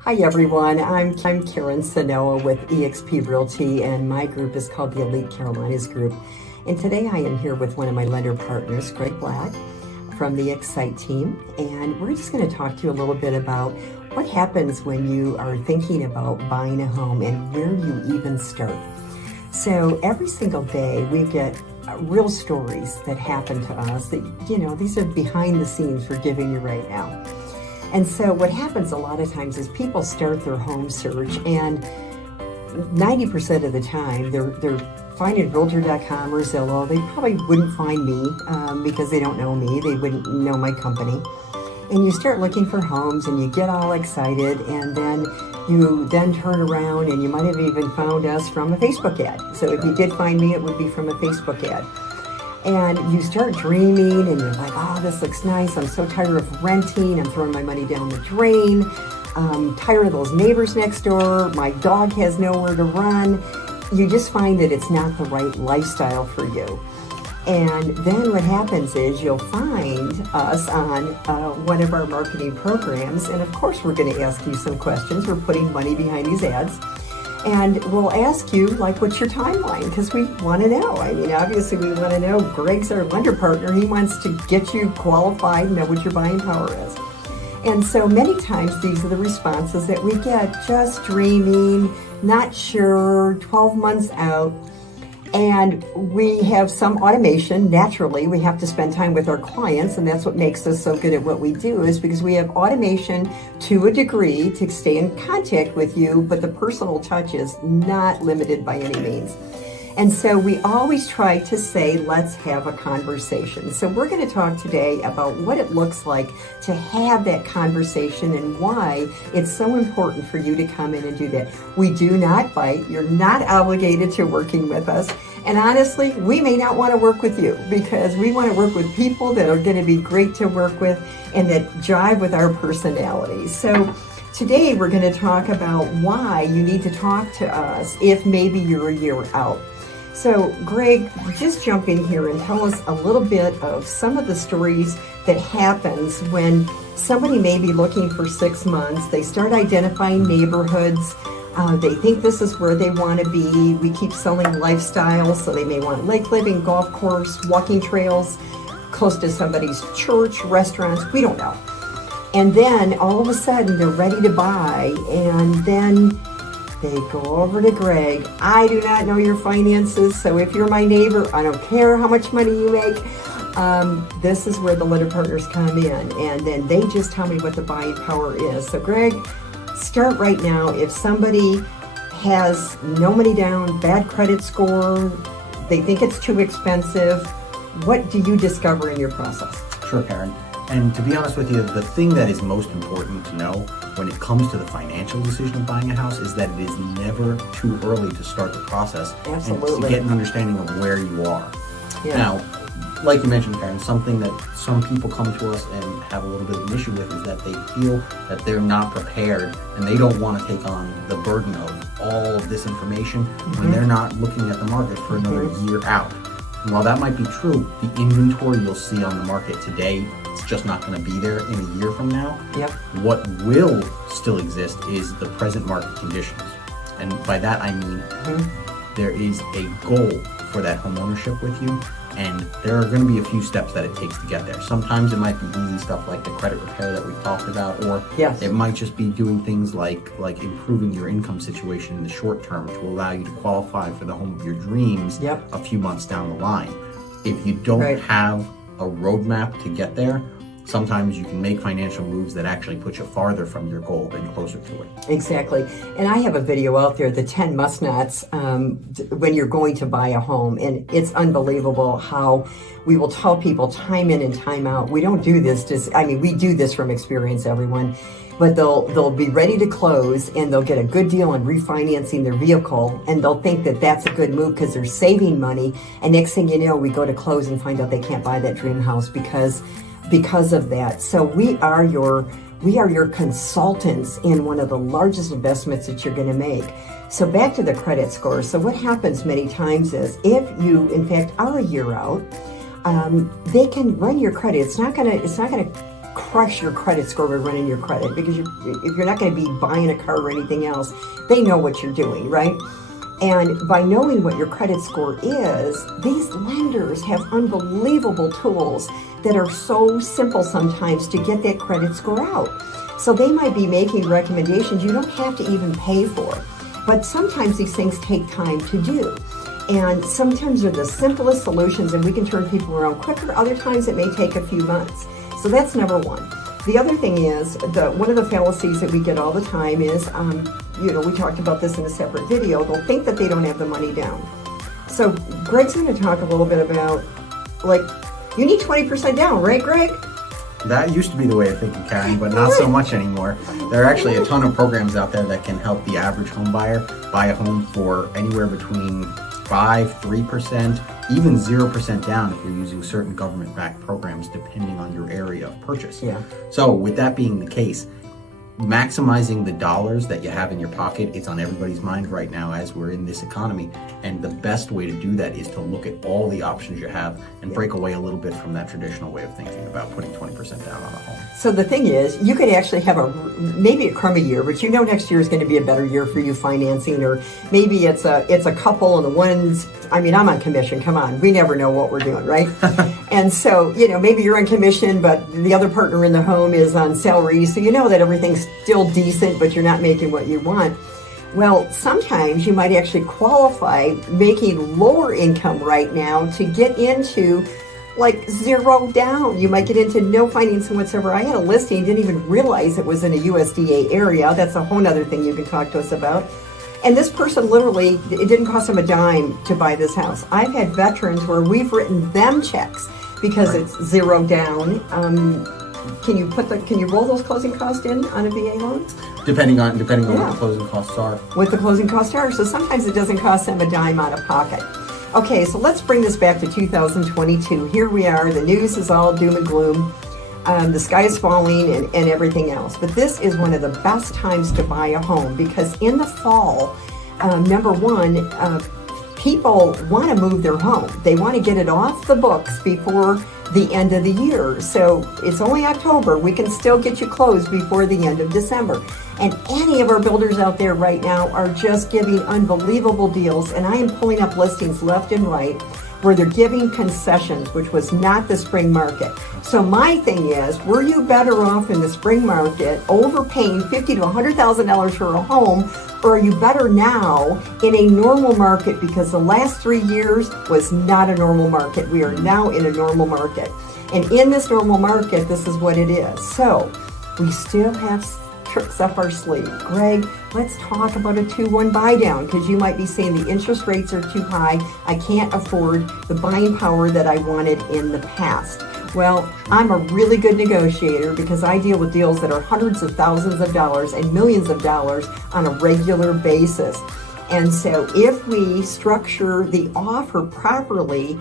Hi everyone, I'm Karen Cynowa with EXP Realty, and my group is called the Elite Carolinas Group. And today I am here with one of my lender partners, Blatt, from the Excite team, and we're just going to talk to you a little bit about what happens when you are thinking about buying a home and where you even start. So every single day we get real stories that happen to us that, these are behind the scenes we're giving you right now. And so what happens a lot of times is people start their home search, and 90% of the time they're finding Realtor.com or Zillow. They probably wouldn't find me because they don't know me. They wouldn't know my company. And you start looking for homes and you get all excited, and then you turn around and you might have even found us from a Facebook ad. So if you did find me, it would be from a Facebook ad. And you start dreaming and you're like, oh, this looks nice. I'm so tired of renting. I'm throwing my money down the drain. I'm tired of those neighbors next door. My dog has nowhere to run. You just find that it's not the right lifestyle for you. And then what happens is you'll find us on one of our marketing programs. And of course, we're going to ask you some questions. We're putting money behind these ads. And we'll ask you, like, what's your timeline? Because we want to know. I mean, obviously, we want to know. Greg's our lender partner. He wants to get you qualified and know what your buying power is. And so many times, these are the responses that we get. Just dreaming, not sure, 12 months out. And we have some automation. Naturally, we have to spend time with our clients, and that's what makes us so good at what we do, is because we have automation to a degree to stay in contact with you, but the personal touch is not limited by any means. And so we always try to say, let's have a conversation. So we're going to talk today about what it looks like to have that conversation and why it's so important for you to come in and do that. We do not bite. You're not obligated to working with us. And honestly, we may not want to work with you because we want to work with people that are going to be great to work with and that jive with our personalities. So today we're going to talk about why you need to talk to us if maybe you're a year out. So, Greg, just jump in here and tell us a little bit of some of the stories that happens when somebody may be looking for 6 months. They start identifying neighborhoods. They think this is where they want to be. We keep selling lifestyles, so they may want lake living, golf course, walking trails, close to somebody's church, restaurants. We don't know. And then all of a sudden they're ready to buy, and then they go over to Greg. I do not know your finances, so if you're my neighbor, I don't care how much money you make. This is where the lender partners come in, and then they just tell me what the buying power is. So Greg, start right now. If somebody has no money down, bad credit score, they think it's too expensive, what do you discover in your process? Sure, Karen. And to be honest with you, the thing that is most important to know when it comes to the financial decision of buying a house is that it is never too early to start the process. Absolutely. And to get an understanding of where you are. Yeah. Now, like you mentioned, Karen, something that some people come to us and have a little bit of an issue with is that they feel that they're not prepared and they don't want to take on the burden of all of this information when they're not looking at the market for another year out. And while that might be true, the inventory you'll see on the market today, it's just not going to be there in a year from now. Yep. What will still exist is the present market conditions. And by that I mean there is a goal for that home ownership with you, and there are going to be a few steps that it takes to get there. Sometimes it might be easy stuff like the credit repair that we've talked about, or it might just be doing things like improving your income situation in the short term to allow you to qualify for the home of your dreams a few months down the line. If you don't have a roadmap to get there, sometimes you can make financial moves that actually put you farther from your goal than closer to it. Exactly. And I have a video out there, the 10 must-nots when you're going to buy a home. And it's unbelievable how we will tell people time in and time out, we don't do this we do this from experience, everyone. But they'll be ready to close and they'll get a good deal on refinancing their vehicle, and they'll think that that's a good move because they're saving money. And next thing you know, we go to close and find out they can't buy that dream house because of that. So we are your consultants in one of the largest investments that you're going to make. So back to the credit score. So what happens many times is if you in fact are a year out, they can run your credit. It's not gonna crush your credit score by running your credit, because if you're not going to be buying a car or anything else, they know what you're doing, right? And by knowing what your credit score is, these lenders have unbelievable tools that are so simple sometimes to get that credit score out. So they might be making recommendations you don't have to even pay for. But sometimes these things take time to do. And sometimes they're the simplest solutions and we can turn people around quicker. Other times it may take a few months. So that's number one. The other thing is, one of the fallacies that we get all the time is, we talked about this in a separate video, they'll think that they don't have the money down. So Greg's going to talk a little bit about, you need 20% down, right, Greg? That used to be the way of thinking, Karen, but not so much anymore. There are actually a ton of programs out there that can help the average home buyer buy a home for anywhere between 5%, 3%, even 0% down if you're using certain government-backed programs depending on your area of purchase. Yeah. So with that being the case, maximizing the dollars that you have in your pocket, it's on everybody's mind right now as we're in this economy. And the best way to do that is to look at all the options you have and break away a little bit from that traditional way of thinking about putting 20% down on a home. So the thing is, you could actually have maybe a crummy year, but you know next year is going to be a better year for you financing, or maybe it's a couple and the one's, I'm on commission, come on, we never know what we're doing, right? And so, maybe you're on commission, but the other partner in the home is on salary, so you know that everything's still decent, but you're not making what you want. Well, sometimes you might actually qualify making lower income right now to get into zero down. You might get into no financing whatsoever. I had a listing, didn't even realize it was in a USDA area. That's a whole other thing you can talk to us about. And this person literally, it didn't cost them a dime to buy this house. I've had veterans where we've written them checks because it's zero down. Can you roll those closing costs in on a VA loan? Depending on what the closing costs are. What the closing costs are. So sometimes it doesn't cost them a dime out of pocket. Okay, so let's bring this back to 2022. Here we are. The news is all doom and gloom. The sky is falling and everything else. But this is one of the best times to buy a home because in the fall, number one, people want to move their home. They want to get it off the books before the end of the year. So it's only October. We can still get you closed before the end of December. And any of our builders out there right now are just giving unbelievable deals. And I am pulling up listings left and right where they're giving concessions, which was not the spring market. So my thing is, were you better off in the spring market overpaying $50,000 to $100,000 for a home, or are you better now in a normal market? Because the last 3 years was not a normal market. We are now in a normal market. And in this normal market, this is what it is. So we still have tricks up our sleeve. Greg, let's talk about a 2-1 buy down, because you might be saying the interest rates are too high. I can't afford the buying power that I wanted in the past. Well, I'm a really good negotiator because I deal with deals that are hundreds of thousands of dollars and millions of dollars on a regular basis. And so if we structure the offer properly,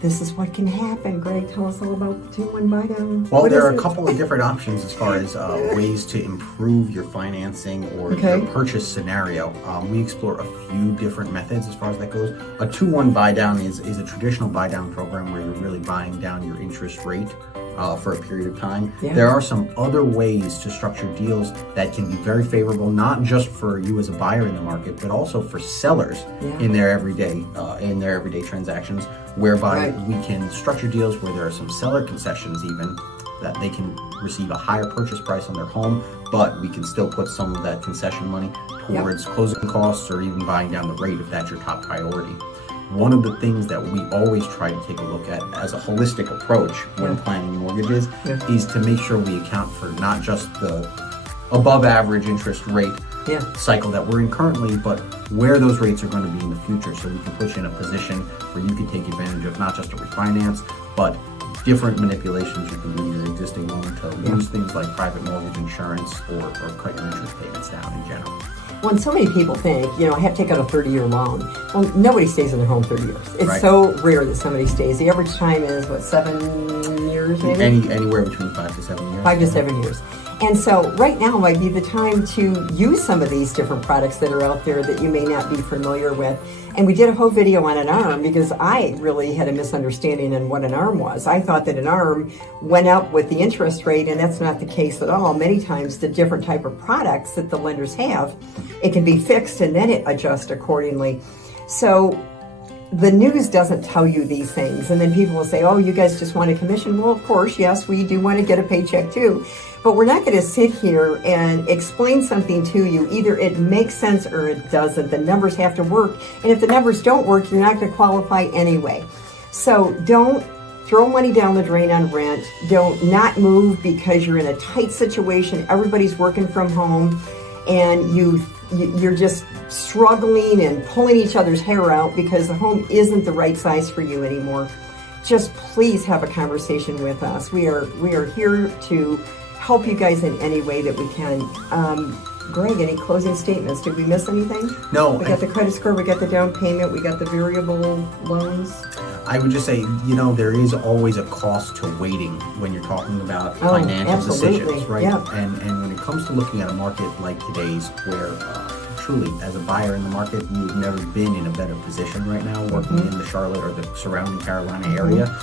this is what can happen. Greg, tell us all about the 2-1 buy down. Well, there are a couple of different options as far as ways to improve your financing or your purchase scenario. We explore a few different methods as far as that goes. A 2-1 buy down is a traditional buy down program where you're really buying down your interest rate for a period of time. Yeah. There are some other ways to structure deals that can be very favorable, not just for you as a buyer in the market, but also for sellers in their everyday transactions, whereby we can structure deals where there are some seller concessions even, that they can receive a higher purchase price on their home, but we can still put some of that concession money towards closing costs or even buying down the rate if that's your top priority. One of the things that we always try to take a look at as a holistic approach when planning mortgages is to make sure we account for not just the above average interest rate cycle that we're in currently, but where those rates are going to be in the future, so we can put you in a position where you can take advantage of not just a refinance, but different manipulations you can do in your existing loan to use things like private mortgage insurance or cut your interest payments down in general. When so many people think, I have to take out a 30-year loan. Well, nobody stays in their home 30 years. It's so rare that somebody stays. The average time is, 7 years maybe? Anywhere between 5 to 7 years. 5 to 7 years. And so right now might be the time to use some of these different products that are out there that you may not be familiar with. And we did a whole video on an ARM because I really had a misunderstanding on what an ARM was. I thought that an ARM went up with the interest rate, and that's not the case at all. Many times the different type of products that the lenders have, it can be fixed and then it adjusts accordingly. So the news doesn't tell you these things. And then people will say, oh, you guys just want a commission. Well, of course, yes, we do want to get a paycheck too. But we're not going to sit here and explain something to you. Either it makes sense or it doesn't. The numbers have to work. And if the numbers don't work, you're not going to qualify anyway. So don't throw money down the drain on rent. Don't not move because you're in a tight situation. Everybody's working from home and you're just struggling and pulling each other's hair out because the home isn't the right size for you anymore. Just please have a conversation with us. We are here to help you guys in any way that we can. Greg, any closing statements? Did we miss anything? No. We got the credit score, we got the down payment, we got the variable loans. I would just say, there is always a cost to waiting when you're talking about financial decisions, right? Yeah. And when it comes to looking at a market like today's where truly, as a buyer in the market, you've never been in a better position right now working in the Charlotte or the surrounding Carolina area.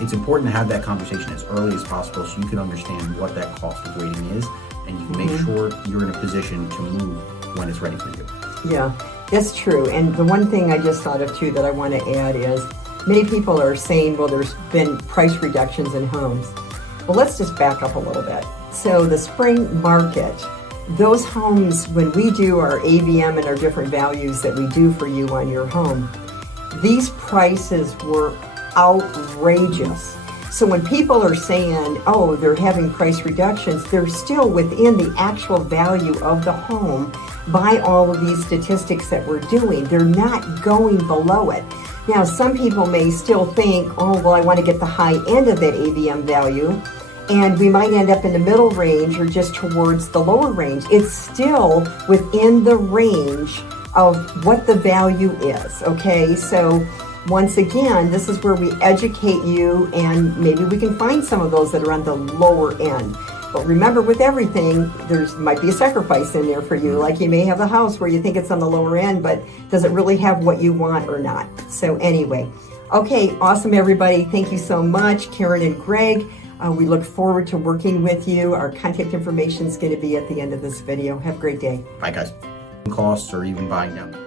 It's important to have that conversation as early as possible so you can understand what that cost of waiting is and you can make sure you're in a position to move when it's ready for you. Yeah, that's true. And the one thing I just thought of too that I want to add is many people are saying, well, there's been price reductions in homes. Well, let's just back up a little bit. So the spring market, those homes, when we do our AVM and our different values that we do for you on your home, these prices were outrageous. So when people are saying, oh, they're having price reductions, they're still within the actual value of the home by all of these statistics that we're doing. They're not going below it. Now, some people may still think, oh, well, I want to get the high end of that AVM value, and we might end up in the middle range or just towards the lower range. It's still within the range of what the value is, okay? So once again, this is where we educate you, and maybe we can find some of those that are on the lower end. But remember, with everything, there might be a sacrifice in there for you. Like you may have a house where you think it's on the lower end, but does it really have what you want or not? So anyway, okay, awesome, everybody. Thank you so much, Karen and Greg. We look forward to working with you. Our contact information is going to be at the end of this video. Have a great day. Bye, guys. Costs or even buying down.